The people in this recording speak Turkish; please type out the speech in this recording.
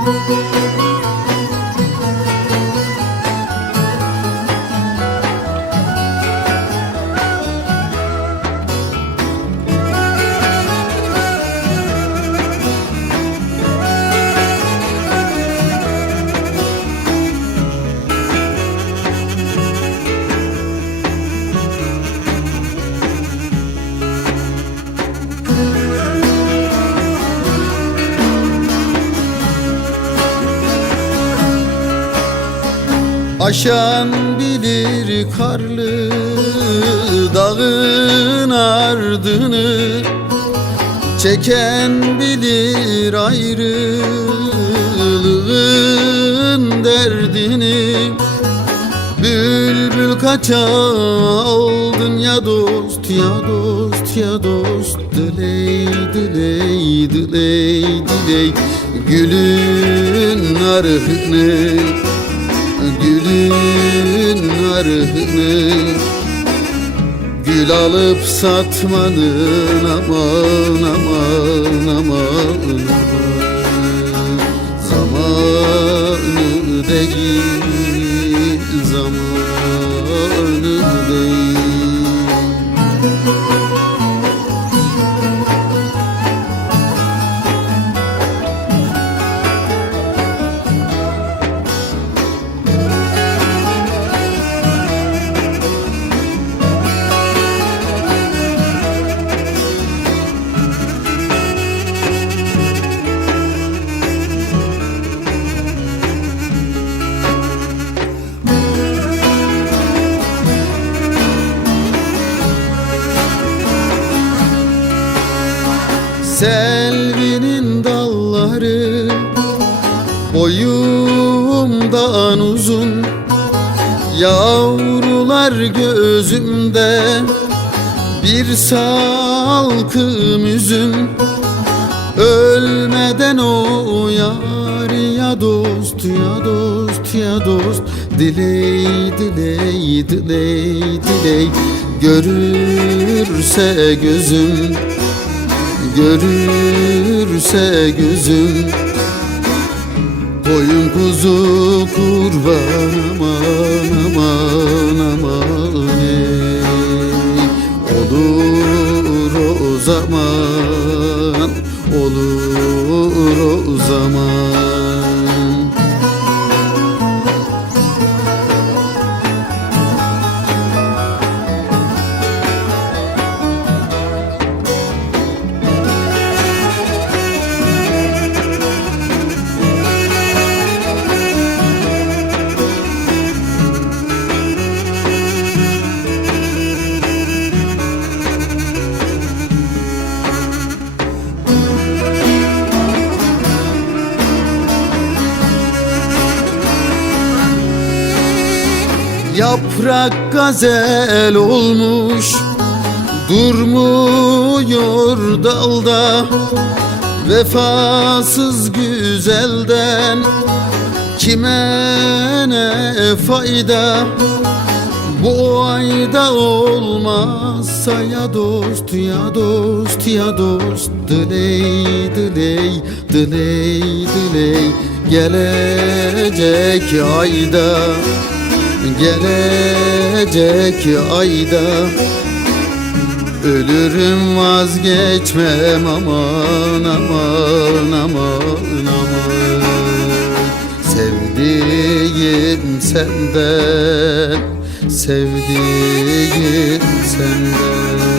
Música Aşan bilir karlı dağın ardını Çeken bilir ayrılığın derdini. Bülbül kaça aldın ya dost ya dost ya dost. Diley diley diley diley. Gülün arhını Gülün arhını Gül alıp satmadın aman aman aman aman. Zamanı değil zamanı değil Selvinin dalları Boyumdan uzun. Yavrular gözümde Bir salkım üzüm. Ölmeden o yar ya dost ya dost ya dost. Diley diley diley diley. Görürse gözüm Görürse gözüm Boyun kuzu kurban aman aman aman. Olur o zaman Olur o zaman Yaprak gazel olmuş Durmuyor dalda. Vefasız güzelden Kime ne fayda? Bu ayda olmazsa ya dost ya dost ya dost. Diley diley diley diley Gelecek ayda Gelecek ayda Ölürüm vazgeçmem. Aman aman aman aman. Sevdiğim senden Sevdiğim senden